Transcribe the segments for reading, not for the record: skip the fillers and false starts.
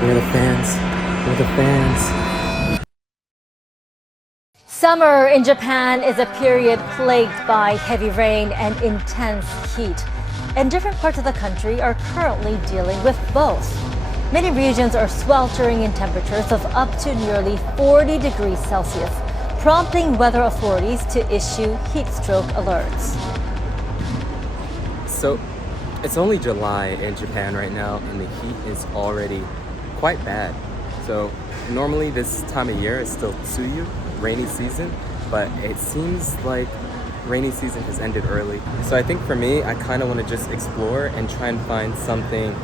Where are the fans? Where are the fans? Summer in Japan is a period plagued by heavy rain and intense heat. And different parts of the country are currently dealing with both. Many regions are sweltering in temperatures of up to nearly 40 degrees Celsius, prompting weather authorities to issue heat stroke alerts. So, it's only July in Japan right now, and the heat is already quite bad. So, normally this time of year is still Tsuyu, rainy season, but it seems like rainy season has ended early. So I think for me, I kind of want to just explore and try and find something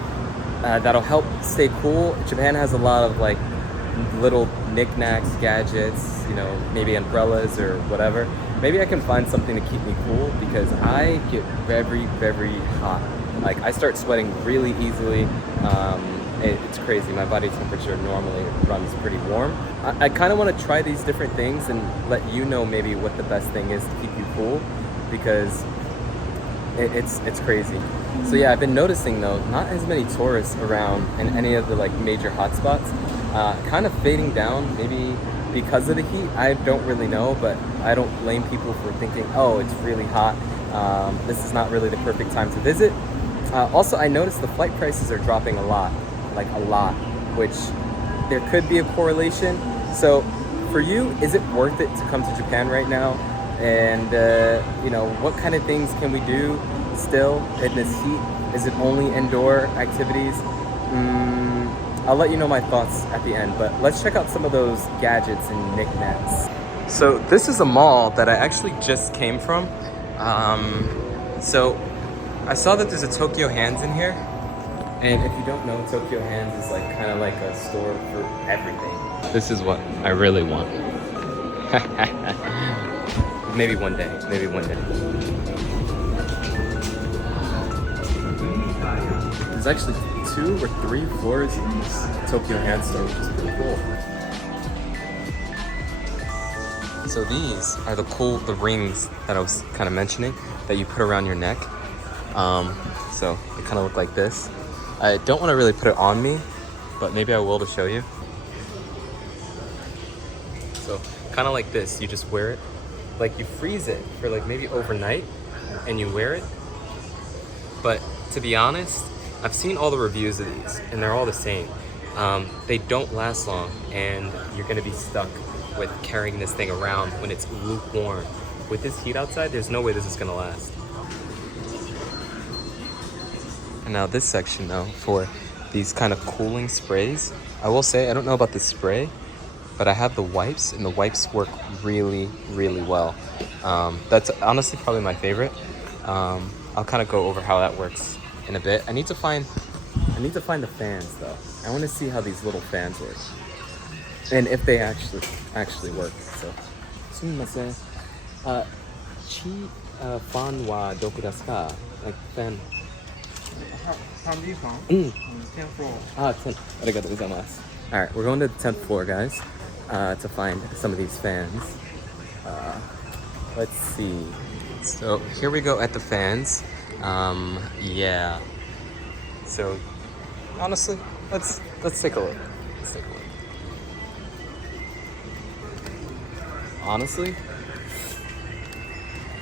that'll help stay cool. Japan has a lot of like little knickknacks, gadgets, you know, maybe umbrellas or whatever. Maybe I can find something to keep me cool because I get very, very hot. Like I start sweating really easily. It's crazy. My body temperature normally runs pretty warm. I kind of want to try these different things and let you know maybe what the best thing is to keep you cool because it's crazy. So yeah, I've been noticing though, not as many tourists around in any of the like major hotspots. Kind of fading down, maybe because of the heat. I don't really know, but I don't blame people for thinking, oh, it's really hot. This is not really the perfect time to visit. Also, I noticed the flight prices are dropping a lot, which there could be a correlation. So for you, is it worth it to come to Japan right now? And you know, what kind of things can we do still in this heat? Is it only indoor activities? I'll let you know my thoughts at the end, but let's check out some of those gadgets and knickknacks. So this is a mall that I actually just came from. So I saw that there's a Tokyo Hands in here. And if you don't know, Tokyo Hands is like kind of like a store for everything. This is what I really want. Maybe one day, maybe one day. There's actually 2 or 3 floors in this Tokyo Hand store, which is pretty cool. So these are the rings that I was kind of mentioning that you put around your neck. So they kind of look like this. I don't want to really put it on me, but maybe I will to show you. So kind of like this, you just wear it. Like you freeze it for like maybe overnight and you wear it. But to be honest, I've seen all the reviews of these and they're all the same. They don't last long and you're gonna be stuck with carrying this thing around when it's lukewarm. With this heat outside, there's no way this is gonna last. And now this section though, for these kind of cooling sprays, I will say, I don't know about the spray, but I have the wipes and the wipes work really, really well. That's honestly probably my favorite. I'll kind of go over how that works in a bit. I need to find the fans though. I want to see how these little fans work and if they actually work. So, sumimasen. Chi fan wa doku desu ka? Like fan. 10th floor. 10. Arigatou gozaimasu. All right, we're going to the 10th floor, guys, to find some of these fans. Let's see. So here we go at the fans. Yeah. So honestly, let's take a look. Honestly,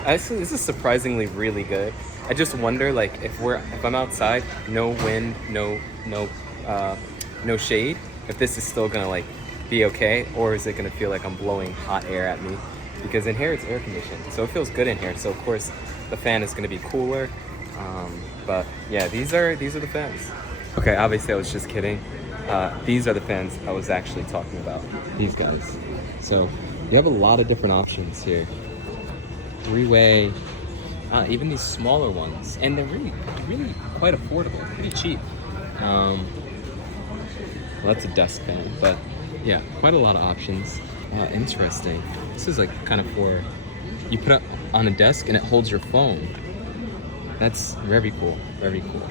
this is surprisingly really good. I just wonder, like, if I'm outside, no wind, no shade, if this is still gonna like be okay, or is it gonna feel like I'm blowing hot air at me? Because in here it's air conditioned, so it feels good in here. So of course the fan is gonna be cooler. But yeah, these are the fans. Okay, obviously I was just kidding. These are the fans I was actually talking about. These guys. So you have a lot of different options here. 3-way. Even these smaller ones, and they're really quite affordable, pretty cheap. Well, that's a desk fan, but yeah, quite a lot of options. Interesting. This is like kind of for you put it on a desk and it holds your phone. That's very cool, very cool.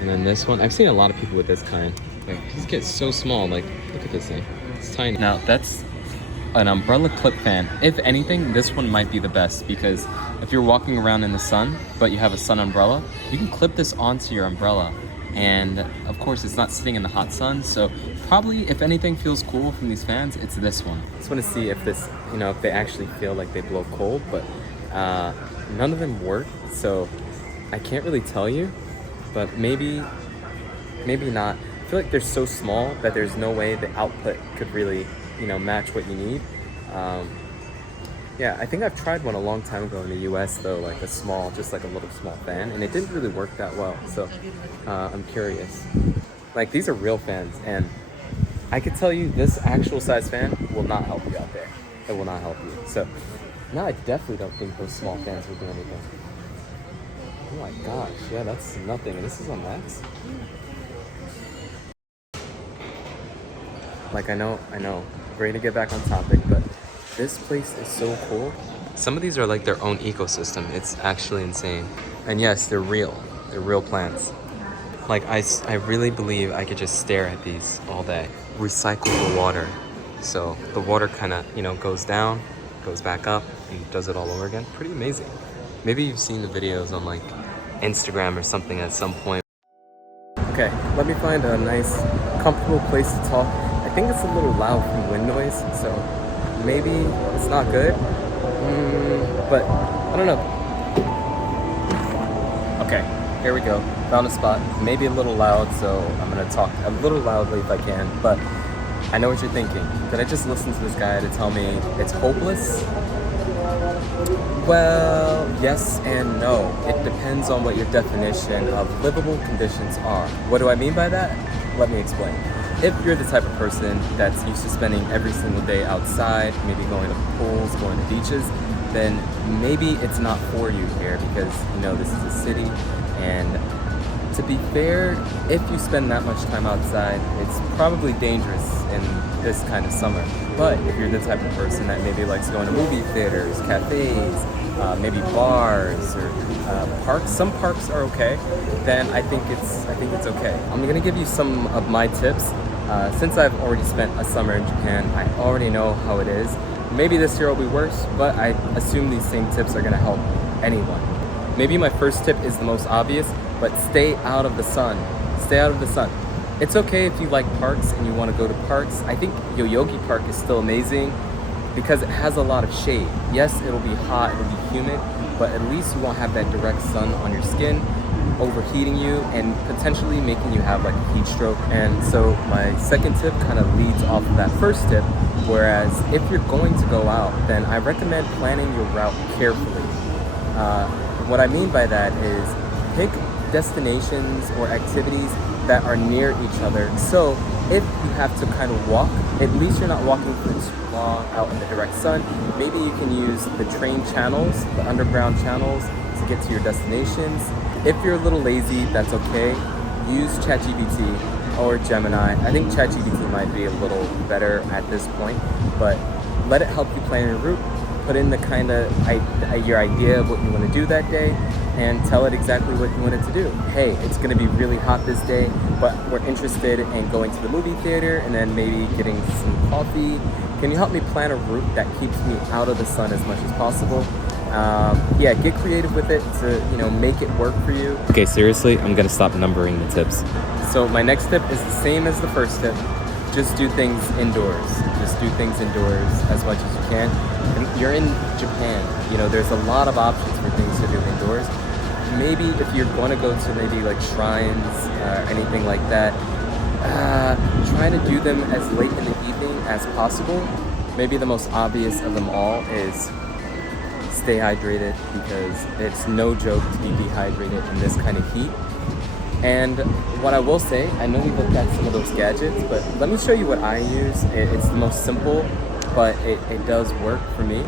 And then this one, I've seen a lot of people with this kind. Like, these get so small. Like, look at this thing. It's tiny. Now an umbrella clip fan. If anything, this one might be the best because if you're walking around in the sun, but you have a sun umbrella, you can clip this onto your umbrella. And of course, it's not sitting in the hot sun, so probably if anything feels cool from these fans, it's this one. I just want to see if this, if they actually feel like they blow cold, but none of them work, so I can't really tell you, but maybe not. I feel like they're so small that there's no way the output could really, match what you need. Yeah, I think I've tried one a long time ago in the US though, like just like a little small fan, and it didn't really work that well, so I'm curious. Like, these are real fans, and I could tell you this actual size fan will not help you out there. It will not help you. So, no, I definitely don't think those small fans will do anything. Oh my gosh, yeah, that's nothing, and this is on max? Like, I know, ready to get back on topic, but this place is so cool. Some of these are like their own ecosystem. It's actually insane. And yes, they're real. They're real plants. Like, I really believe I could just stare at these all day. Recyclable water. So the water kind of, goes down, goes back up, and does it all over again. Pretty amazing. Maybe you've seen the videos on like Instagram or something at some point. Okay, let me find a nice, comfortable place to talk. I think it's a little loud from wind noise, so maybe it's not good, but I don't know. Okay, here we go. Found a spot. Maybe a little loud, so I'm gonna talk a little loudly if I can, but I know what you're thinking. Did I just listen to this guy to tell me it's hopeless? Well, yes and no. It depends on what your definition of livable conditions are. What do I mean by that? Let me explain. If you're the type of person that's used to spending every single day outside, maybe going to pools, going to beaches, then maybe it's not for you here because, this is a city. And to be fair, if you spend that much time outside, it's probably dangerous in this kind of summer. But if you're the type of person that maybe likes going to movie theaters, cafes, maybe bars or parks, some parks are okay, then I think it's okay. I'm gonna give you some of my tips. Since I've already spent a summer in Japan, I already know how it is. Maybe this year will be worse, but I assume these same tips are gonna help anyone. Maybe my first tip is the most obvious, but stay out of the sun. Stay out of the sun. It's okay if you like parks and you want to go to parks. I think Yoyogi Park is still amazing because it has a lot of shade. Yes, it'll be hot, it'll be humid, but at least you won't have that direct sun on your skin, overheating you and potentially making you have like a heat stroke. And so my second tip kind of leads off of that first tip, whereas if you're going to go out, then I recommend planning your route carefully. What I mean by that is pick destinations or activities that are near each other. So if you have to kind of walk, at least you're not walking for too long out in the direct sun. Maybe you can use the train channels, the underground channels to get to your destinations. If you're a little lazy, that's okay. Use ChatGPT or Gemini. I think ChatGPT might be a little better at this point, but let it help you plan your route. Put in the kind of your idea of what you want to do that day and tell it exactly what you want it to do. Hey, it's going to be really hot this day, but we're interested in going to the movie theater and then maybe getting some coffee. Can you help me plan a route that keeps me out of the sun as much as possible? Yeah, get creative with it to, make it work for you. Okay, seriously, I'm going to stop numbering the tips. So my next tip is the same as the first tip. Just do things indoors. Just do things indoors as much as you can. And you're in Japan, there's a lot of options for things to do indoors. Maybe if you're going to go to maybe like shrines or anything like that, try to do them as late in the evening as possible. Maybe the most obvious of them all is stay hydrated, because it's no joke to be dehydrated in this kind of heat. And what I will say, I know we looked at some of those gadgets, but let me show you what I use. It's the most simple, but it does work for me.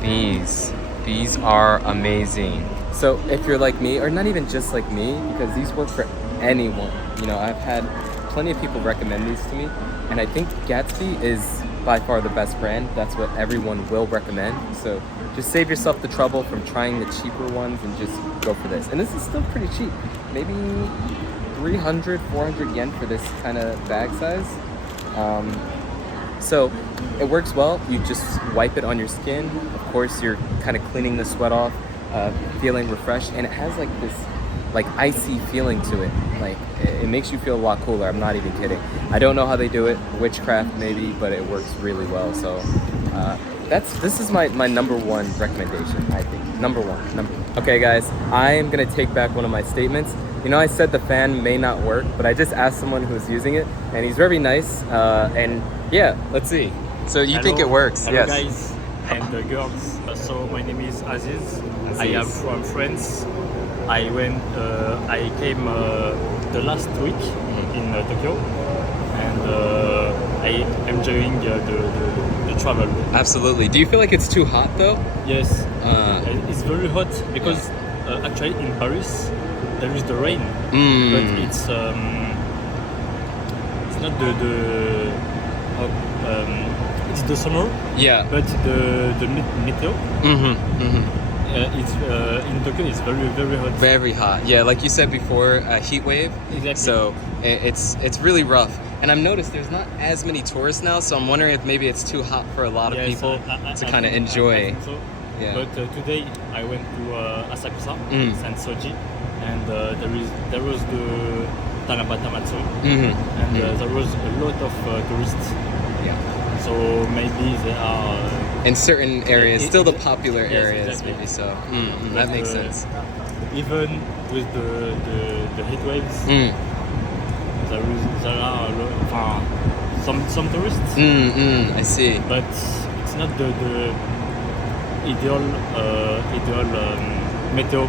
These are amazing. So if you're like me, or not even just like me, because these work for anyone. I've had plenty of people recommend these to me, and I think Gatsby is by far the best brand. That's what everyone will recommend. So just save yourself the trouble from trying the cheaper ones and just go for this. And this is still pretty cheap. Maybe 300, 400 yen for this kind of bag size. So it works well. You just wipe it on your skin. Of course, you're kind of cleaning the sweat off, feeling refreshed, and it has like this like icy feeling to it. Like it makes you feel a lot cooler. I'm not even kidding. I don't know how they do it, witchcraft maybe, but it works really well. So this is my number one recommendation, I think. Number one. Okay guys, I am gonna take back one of my statements. You know, I said the fan may not work, but I just asked someone who's using it, and he's very nice. And yeah, let's see. So you think it works? Hello Yes. guys and girls. So my name is Aziz. I am from France. I came the last week in Tokyo, and I am enjoying the travel. Absolutely. Do you feel like it's too hot though? Yes, it's very hot because actually in Paris there is the rain, but it's not it's the summer, Yeah. but the meteo. It's in Tokyo. It's very hot. Very hot. Yeah, like you said before, heat wave. Exactly. So it's really rough. And I've noticed there's not as many tourists now, so I'm wondering if maybe it's too hot for a lot of Yes, people I to kind of think- enjoy. I think so. Yeah. But today I went to Asakusa, Sensoji, and there was the Tanabata Matsuri, and there was a lot of tourists. Yeah. So maybe they are In certain areas, It- still the it- popular yes, areas, exactly. maybe so. That makes sense. even with the heat waves. There are some tourists, I see. but it's not the ideal meteo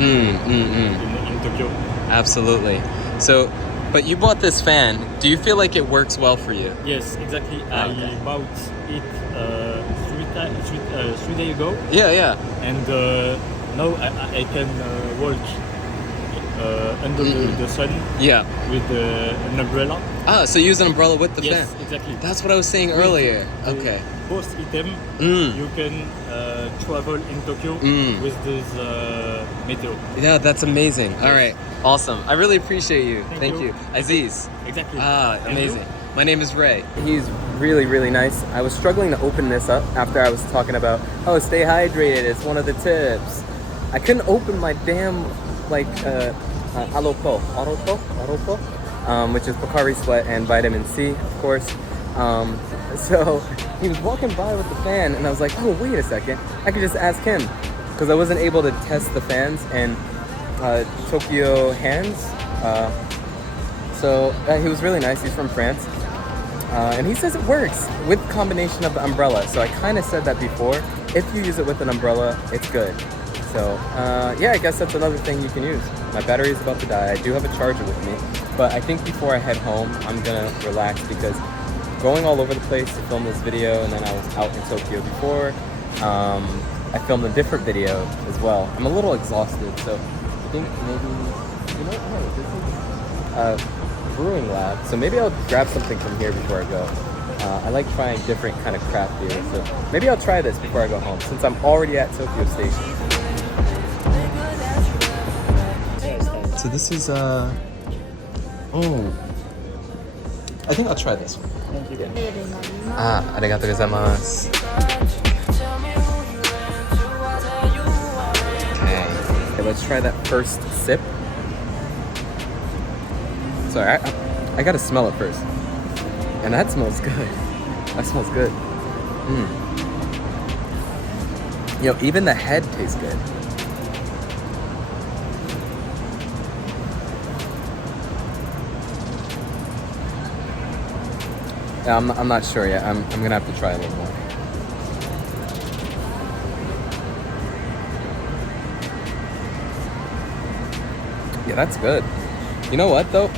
in Tokyo. Absolutely. So, but you bought this fan. Do you feel like it works well for you? Yes, exactly. Okay. I bought it 3 days ago, Yeah. and now I can walk under the sun Yeah. with an umbrella. Ah, so use an umbrella with the Yes, fan. exactly. That's what I was saying earlier. Okay. Both item, you can travel in Tokyo with this meteo. Yeah, that's amazing. All right. Awesome. I really appreciate you. Thank you. Aziz. Exactly. Ah, And you? amazing. My name is Ray. He's really, really nice. I was struggling to open this up after I was talking about, oh, stay hydrated. It's one of the tips. I couldn't open my damn, like, Alopo, which is Pocari Sweat and vitamin C, of course. So he was walking by with the fan, and I was like, oh, wait a second. I could just ask him, because I wasn't able to test the fans and Tokyo hands. So he was really nice. He's from France. And he says it works with combination of the umbrella. So I kind of said that before. If you use it with an umbrella, it's good. So yeah, I guess that's another thing you can use. My battery is about to die. I do have a charger with me. But I think before I head home, I'm gonna relax because going all over the place to film this video, and then I was out in Tokyo before. I filmed a different video as well. I'm a little exhausted, so I think maybe, you know, hey, this is brewing lab, so maybe I'll grab something from here before I go. I like trying different kind of craft beers, so maybe I'll try this before I go home since I'm already at Tokyo Station. So this is oh, I think I'll try this one. Thank you. Arigatou gozaimasu. Okay, let's try that first sip. Sorry, I gotta smell it first. And that smells good. That smells good. You know, even the head tastes good. Yeah, I'm not sure yet. I'm gonna have to try a little more. Yeah, that's good. You know what though?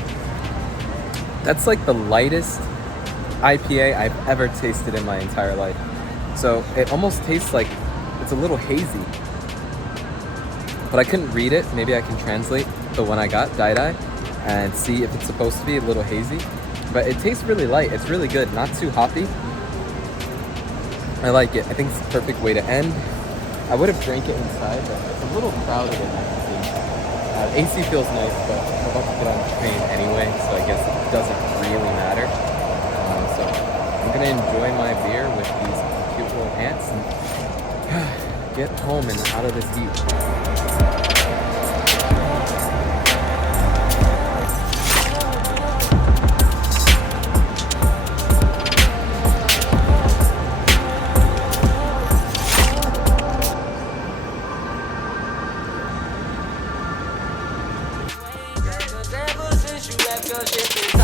That's like the lightest IPA I've ever tasted in my entire life. So it almost tastes like it's a little hazy. But I couldn't read it. Maybe I can translate the one I got, Dai, and see if it's supposed to be a little hazy. But it tastes really light. It's really good. Not too hoppy. I like it. I think it's the perfect way to end. I would have drank it inside, but it's a little crowded in my AC feels nice, but I'm about to get on the train anyway, so I guess it doesn't really matter. So I'm gonna enjoy my beer with these cute little ants and get home and out of this heat. Ever since you left your shit